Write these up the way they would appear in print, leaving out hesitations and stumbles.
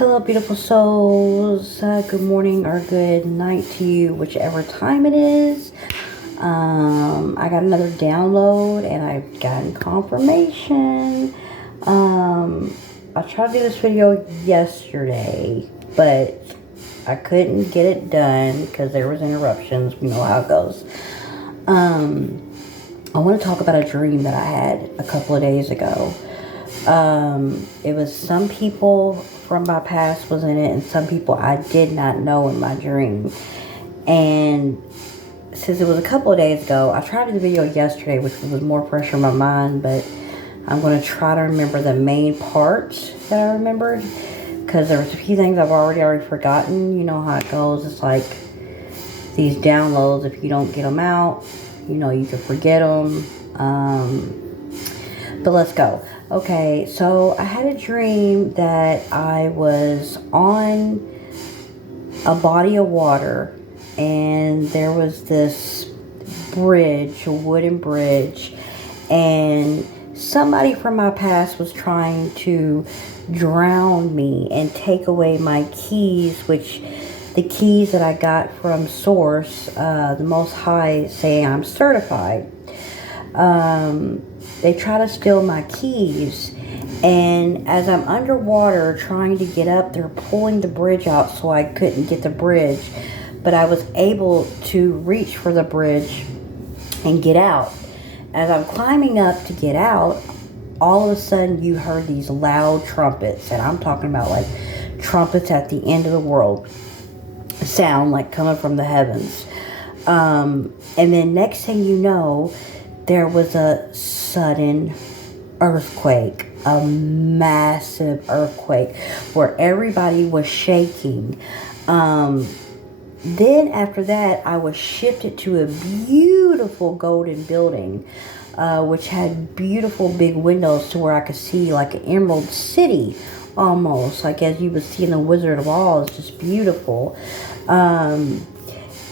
Hello, beautiful souls. Good morning or good night to you, whichever time it is. I got another download and I've gotten confirmation. I tried to do this video yesterday, but I couldn't get it done because there was interruptions. We know how it goes. I want to talk about a dream that I had a couple of days ago. It was some people from my past was in it and some people I did not know in my dream. And since it was a couple of days ago, I tried to do the video yesterday, which was more fresh in my mind, but I'm going to try to remember the main parts that I remembered, because there was a few things I've already forgotten. You know how it goes. It's like these downloads, if you don't get them out, you know, you can forget them. But let's go. Okay, so I had a dream that I was on a body of water and there was this bridge, a wooden bridge, and somebody from my past was trying to drown me and take away my keys, which the keys that I got from Source, the Most High, saying I'm certified. They try to steal my keys, and as I'm underwater trying to get up, they're pulling the bridge out so I couldn't get the bridge, but I was able to reach for the bridge and get out. As I'm climbing up to get out, all of a sudden you heard these loud trumpets, and I'm talking about like trumpets at the end of the world sound, like coming from the heavens. And then next thing you know, there was a sudden earthquake, a massive earthquake where everybody was shaking. Then after that, I was shifted to a beautiful golden building, which had beautiful big windows to where I could see like an emerald city, almost like as you would see in the Wizard of Oz. Just beautiful.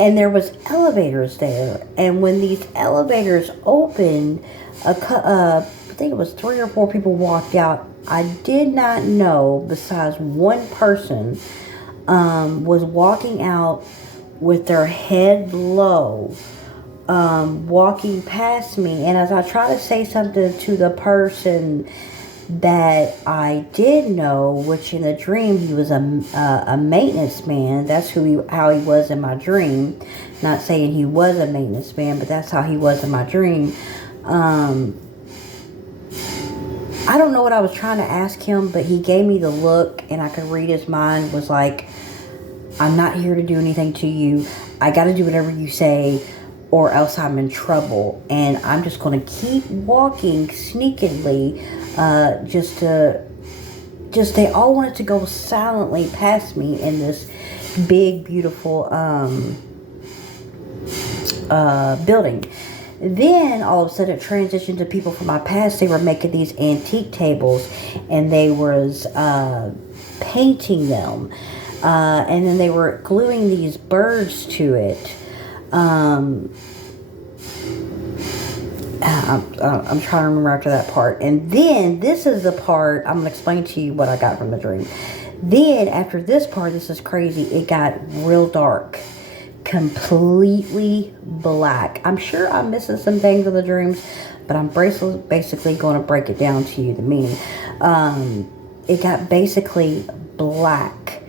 And there was elevators there, and when these elevators opened, I think it was 3 or 4 people walked out. I did not know, besides one person, was walking out with their head low, walking past me. And as I try to say something to the person that I did know, which in the dream he was a maintenance man. That's how he was in my dream. Not saying he was a maintenance man, but that's how he was in my dream. I don't know what I was trying to ask him, but he gave me the look, and I could read his mind. Was like, I'm not here to do anything to you. I got to do whatever you say, or else I'm in trouble. And I'm just going to keep walking sneakily, they all wanted to go silently past me in this big, beautiful building. Then all of a sudden it transitioned to people from my past. They were making these antique tables, and they was painting them, and then they were gluing these birds to it. I'm trying to remember after that part. And then this is the part I'm going to explain to you what I got from the dream. Then after this part, this is crazy, it got real dark. Completely black. I'm sure I'm missing some things in the dreams, but I'm basically going to break it down to you, the meaning. It got basically black.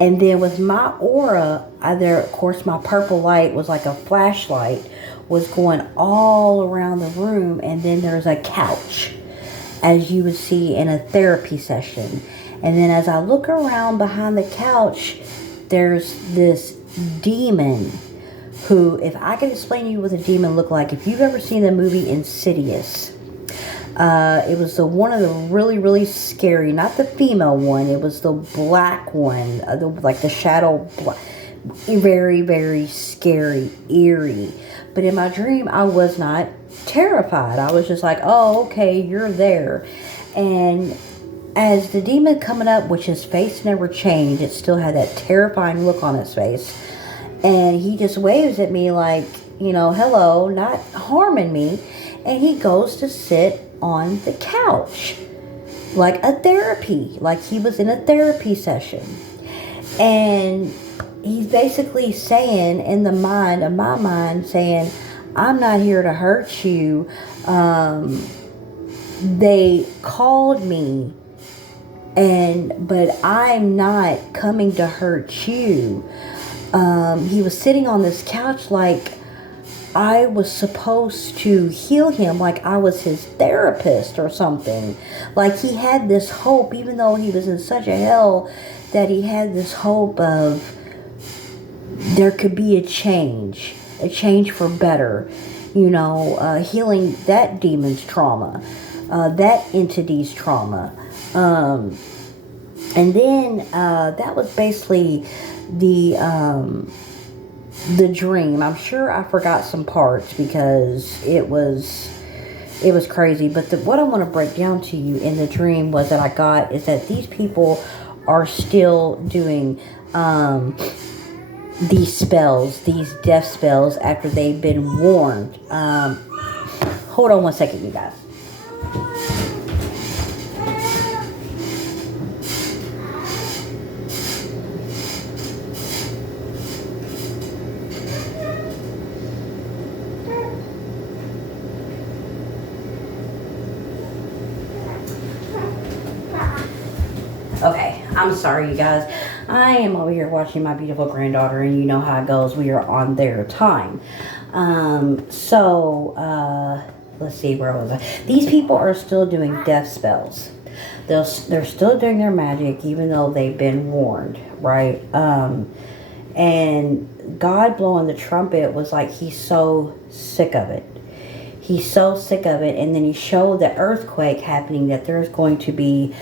And then with my aura, of course, my purple light was like a flashlight, was going all around the room. And then there's a couch, as you would see in a therapy session. And then as I look around behind the couch, there's this demon who, if I could explain to you what a demon looked like, if you've ever seen the movie Insidious, it was one of the really, really scary, not the female one, it was the black one, like the shadow, very, very scary, eerie. But in my dream, I was not terrified. I was just like, oh, okay, you're there. And as the demon coming up, which his face never changed, it still had that terrifying look on his face. And he just waves at me like, hello, not harming me. And he goes to sit on the couch. like a therapy, like he was in a therapy session. And he's basically saying, in the mind of my mind, saying, I'm not here to hurt you. They called me, but I'm not coming to hurt you. He was sitting on this couch like I was supposed to heal him, like I was his therapist or something. Like he had this hope, even though he was in such a hell, that he had this hope of there could be a change for better, healing that demon's trauma, that entity's trauma. And then that was basically the dream. I'm sure I forgot some parts because it was crazy. But what I want to break down to you in the dream was that I got is that these people are still doing these spells, these death spells, after they've been warned. Hold on one second, you guys. Okay, I'm sorry, you guys. I am over here watching my beautiful granddaughter, and you know how it goes. We are on their time. Let's see, where was I? These people are still doing death spells. They're still doing their magic, even though they've been warned, right? And God blowing the trumpet was like he's so sick of it. He's so sick of it, and then he showed the earthquake happening, that there's going to be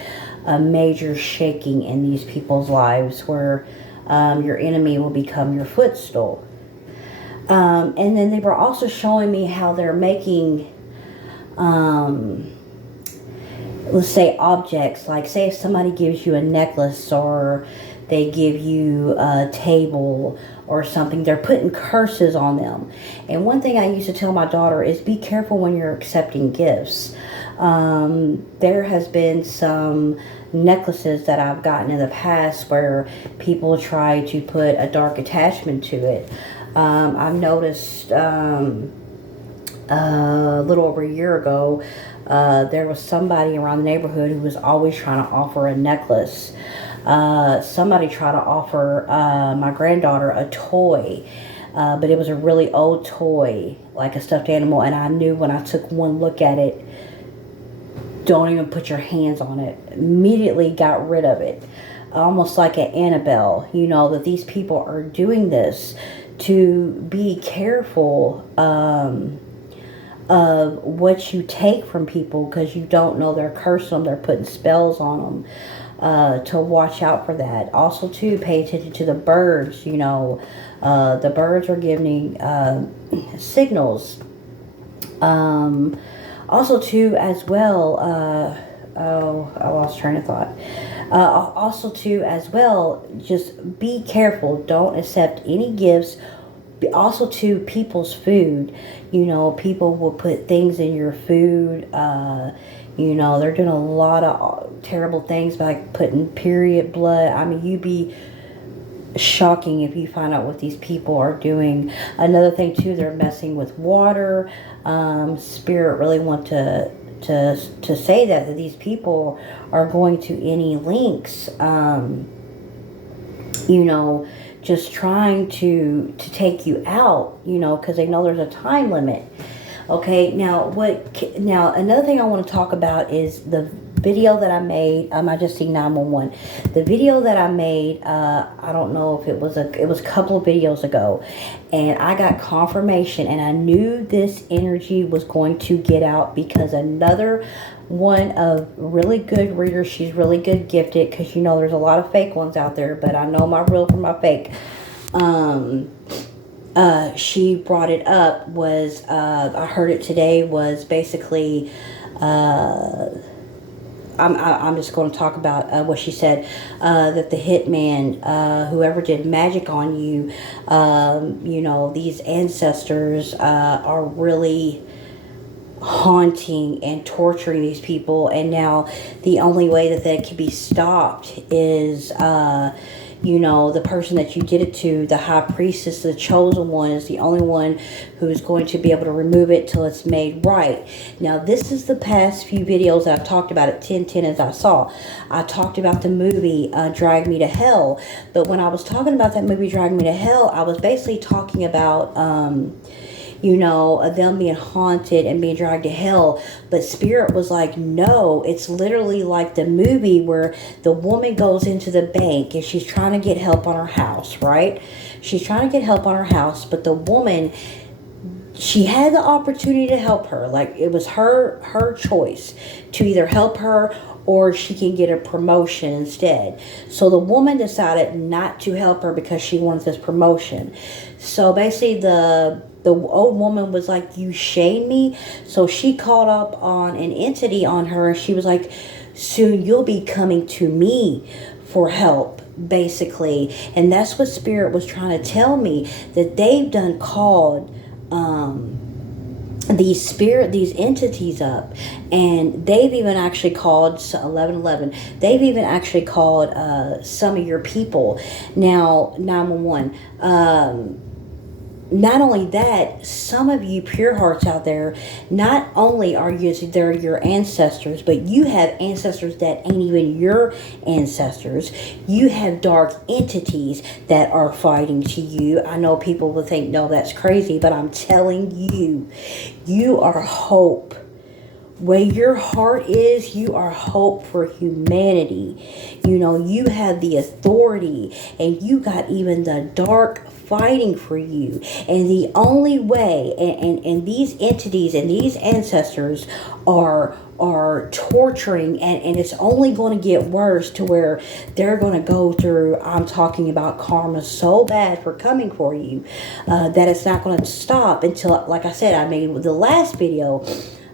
a major shaking in these people's lives where your enemy will become your footstool. And then they were also showing me how they're making, let's say, objects. Like, say if somebody gives you a necklace or they give you a table or something, they're putting curses on them. And one thing I used to tell my daughter is be careful when you're accepting gifts. There has been some necklaces that I've gotten in the past where people try to put a dark attachment to it. I've noticed a little over a year ago, there was somebody around the neighborhood who was always trying to offer a necklace. Somebody tried to offer my granddaughter a toy, but it was a really old toy, like a stuffed animal, and I knew when I took one look at it, don't even put your hands on it. Immediately got rid of it. Almost like an Annabelle, that these people are doing this to be careful of what you take from people, because you don't know they're cursing them, they're putting spells on them. To watch out for that. Also, too, pay attention to the birds. The birds are giving signals. Also, too, as well, I lost train of thought. Also, too, as well, just be careful. Don't accept any gifts. Also, too, people's food. People will put things in your food. They're doing a lot of terrible things, like putting period blood. I mean, you'd be shocking if you find out what these people are doing. Another thing, too, they're messing with water. Spirit really want to say that these people are going to any lengths, just trying to take you out, because they know there's a time limit. Okay, now another thing I want to talk about is the video that I made. I just see 911. The video that I made, I don't know if it was a couple of videos ago, and I got confirmation, and I knew this energy was going to get out, because another one of really good readers, she's really good gifted, because there's a lot of fake ones out there, but I know my real from my fake. She brought it up, was I heard it today, was basically I'm just going to talk about what she said, that the hitman, whoever did magic on you, these ancestors are really haunting and torturing these people, and now the only way that can be stopped is the person that you did it to, the high priestess, the chosen one, is the only one who is going to be able to remove it till it's made right. Now, this is the past few videos that I've talked about at 1010 as I saw. I talked about the movie Drag Me to Hell, but when I was talking about that movie Drag Me to Hell, I was basically talking about them being haunted and being dragged to hell. But Spirit was like, no, it's literally like the movie where the woman goes into the bank and she's trying to get help on her house, right? She's trying to get help on her house, but the woman, she had the opportunity to help her. Like, it was her choice to either help her or she can get a promotion instead. So the woman decided not to help her because she wanted this promotion. So basically the old woman was like, you shame me? So she called up on an entity on her, and she was like, soon you'll be coming to me for help, basically. And that's what Spirit was trying to tell me, that they've done called these entities up, and they've even actually called 1111. They've even actually called some of your people now 911. Not only that, some of you pure hearts out there, not only are they're your ancestors, but you have ancestors that ain't even your ancestors. You have dark entities that are fighting to you. I know people will think, no, that's crazy, but I'm telling you, you are hope. Where your heart is, you are hope for humanity. You have the authority, and you got even the dark fighting for you. And the only way, and these entities and these ancestors are torturing, and it's only going to get worse to where they're going to go through, I'm talking about karma so bad for coming for you, that it's not going to stop until, like I said, I made the last video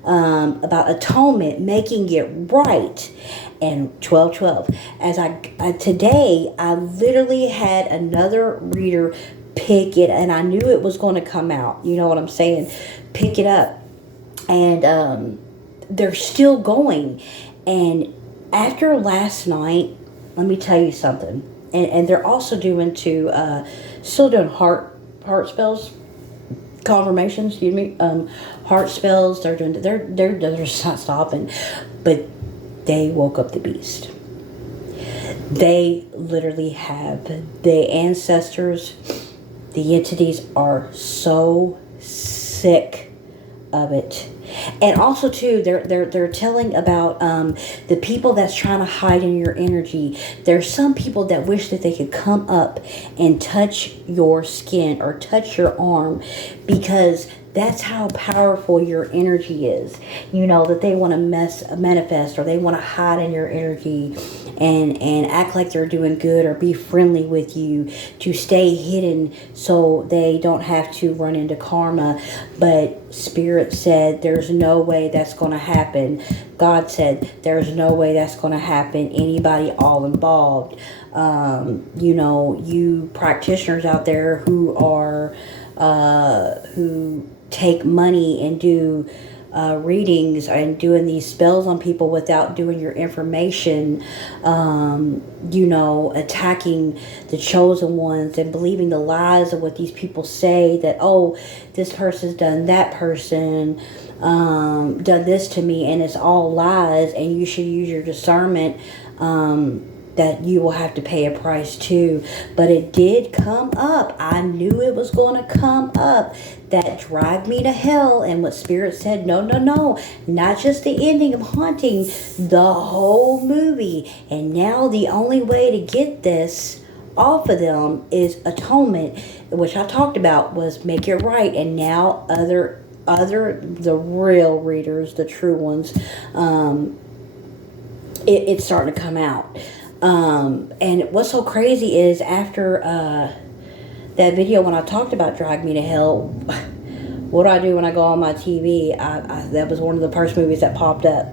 about atonement, making it right, and 1212. As today, I literally had another reader pick it, and I knew it was going to come out. You know what I'm saying? Pick it up, and they're still going. And after last night, let me tell you something. And they're also still doing heart spells. Confirmations, excuse me, heart spells. They're just not stopping, but they woke up the beast. They literally have the ancestors. The entities are so sick of it. And also too, they're telling about the people that's trying to hide in your energy. There's some people that wish that they could come up and touch your skin or touch your arm, because that's how powerful your energy is. That they want to manifest, or they want to hide in your energy and act like they're doing good or be friendly with you to stay hidden so they don't have to run into karma. But Spirit said there's no way that's going to happen. God said there's no way that's going to happen. Anybody all involved. You practitioners out there who are who take money and do readings and doing these spells on people without doing your information, attacking the chosen ones and believing the lies of what these people say, that, oh, this person's done that person, done this to me, and it's all lies, and you should use your discernment, that you will have to pay a price too. But it did come up. I knew it was going to come up. That Drive Me to Hell, and what Spirit said, no, not just the ending of Haunting, the whole movie. And now the only way to get this off of them is atonement, which I talked about, was make it right. And now the real readers, the true ones, it's starting to come out. And what's so crazy is after that video, when I talked about Drag Me to Hell, what do I do when I go on my TV? That was one of the first movies that popped up.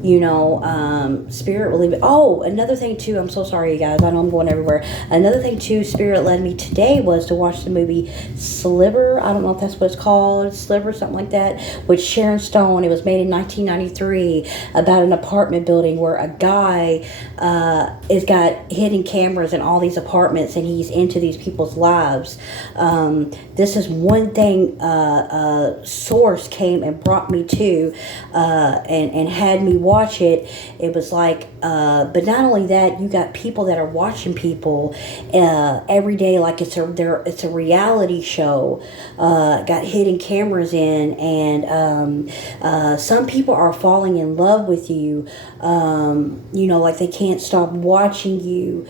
Spirit really. Oh, another thing too. I'm so sorry, you guys. I know I'm going everywhere. Another thing too. Spirit led me today was to watch the movie Sliver. I don't know if that's what it's called, Sliver, something like that, with Sharon Stone. It was made in 1993 about an apartment building where a guy has got hidden cameras in all these apartments, and he's into these people's lives. This is one thing. Source came and brought me to, and had me watch it. It was like, but not only that, you got people that are watching people every day, like it's a reality show. Got hidden cameras in, and some people are falling in love with you. Like they can't stop watching you.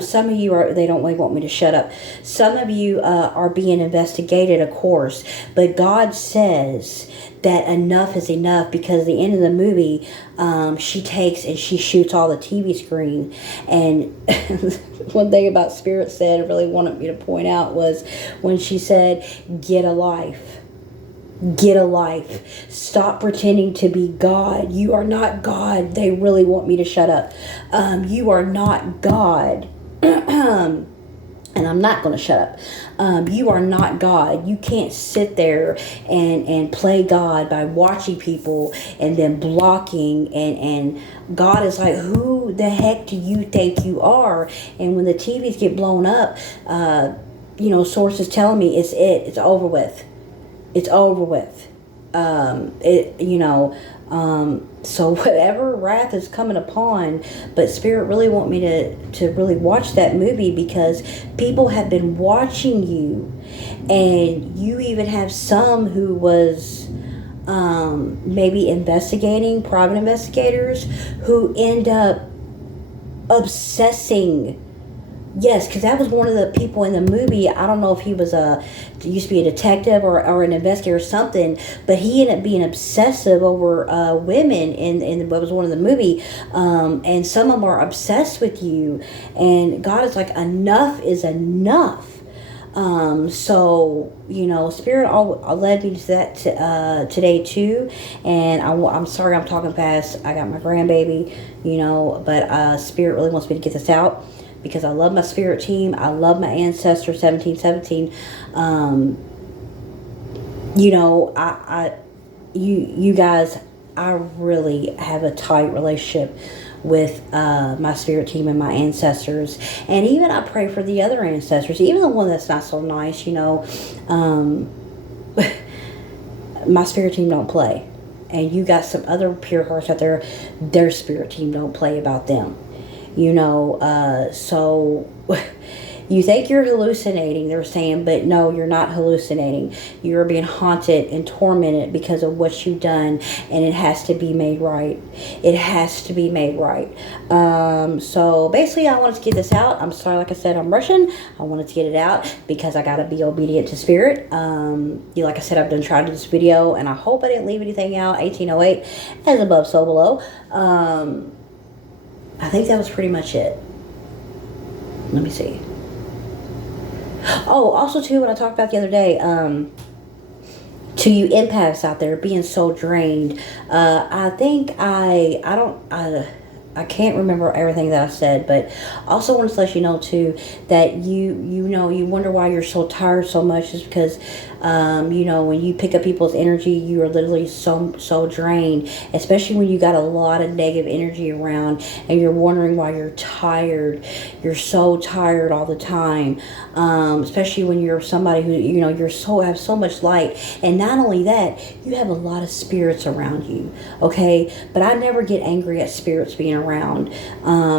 Some of you are, they don't really want me to shut up. Some of you are being investigated, of course, but God says that enough is enough, because at the end of the movie, she takes and she shoots all the TV screen. And one thing about Spirit said, really wanted me to point out, was when she said, get a life. Get a life. Stop pretending to be God. You are not God. They really want me to shut up. You are not God. And I'm not going to shut up. You are not God. You can't sit there and play God by watching people and then blocking. And God is like, who the heck do you think you are? And when the TVs get blown up, sources telling me it's over with. It's over with. So whatever wrath is coming upon, but Spirit really want me to really watch that movie, because people have been watching you, and you even have some who was maybe investigating, private investigators, who end up obsessing. Yes, because that was one of the people in the movie. I don't know if he used to be a detective or an investigator or something, but he ended up being obsessive over women in what was one of the movie. And some of them are obsessed with you. And God is like, enough is enough. Spirit all led me to that today too. And I'm sorry I'm talking fast. I got my grandbaby, but Spirit really wants me to get this out, because I love my spirit team. I love my ancestor 1717. You guys, I really have a tight relationship with my spirit team and my ancestors. And even I pray for the other ancestors, even the one that's not so nice, my spirit team don't play. And you got some other pure hearts out there, their spirit team don't play about them. So you think you're hallucinating, they're saying, but no, you're not hallucinating. You're being haunted and tormented because of what you've done, and it has to be made right. It has to be made right. So basically, I wanted to get this out. I'm sorry, like I said, I'm rushing. I wanted to get it out because I got to be obedient to Spirit. Like I said, I've done tried to do this video, and I hope I didn't leave anything out. 1808, as above, so below. I think that was pretty much it. Let me see. Oh, also too, what I talked about the other day, to you empaths out there being so drained, I think I can't remember everything that I said, but also wanted to let you know too that you wonder why you're so tired so much is because when you pick up people's energy, you are literally so drained, especially when you got a lot of negative energy around, and you're wondering why you're tired. You're so tired all the time, especially when you're somebody who have so much light. And not only that, you have a lot of spirits around you, okay? But I never get angry at spirits being around,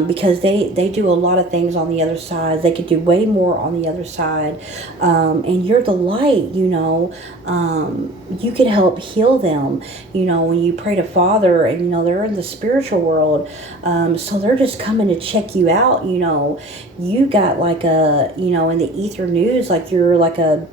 because they do a lot of things on the other side. They could do way more on the other side, and you're the light. You can help heal them, when you pray to Father, and they're in the spiritual world, so they're just coming to check you out. You got like in the ether news, like you're like a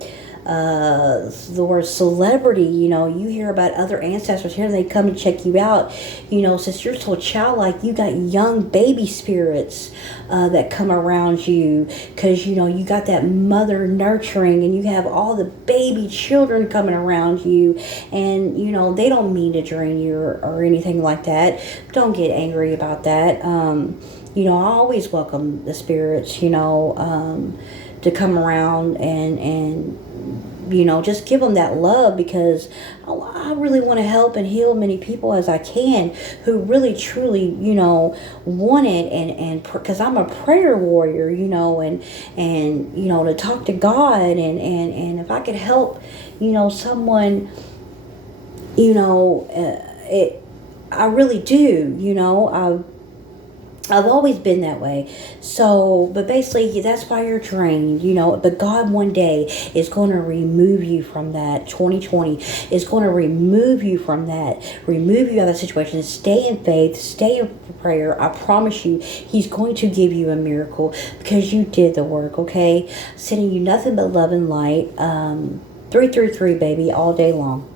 the word celebrity. You hear about other ancestors here, they come and check you out. Since you're so childlike, you got young baby spirits that come around you, because you got that mother nurturing, and you have all the baby children coming around you, and they don't mean to drain you or anything like that. Don't get angry about that. I always welcome the spirits, to come around and just give them that love, because I really want to help and heal many people as I can who really truly want it, and because I'm a prayer warrior, and to talk to God, and if I could help someone, it I really do. I've always been that way. So, but basically, that's why you're trained, But God one day is going to remove you from that. 2020 is going to remove you from that, remove you out of that situation. Stay in faith, stay in prayer. I promise you, He's going to give you a miracle, because you did the work, okay? Sending you nothing but love and light. 333, baby, all day long.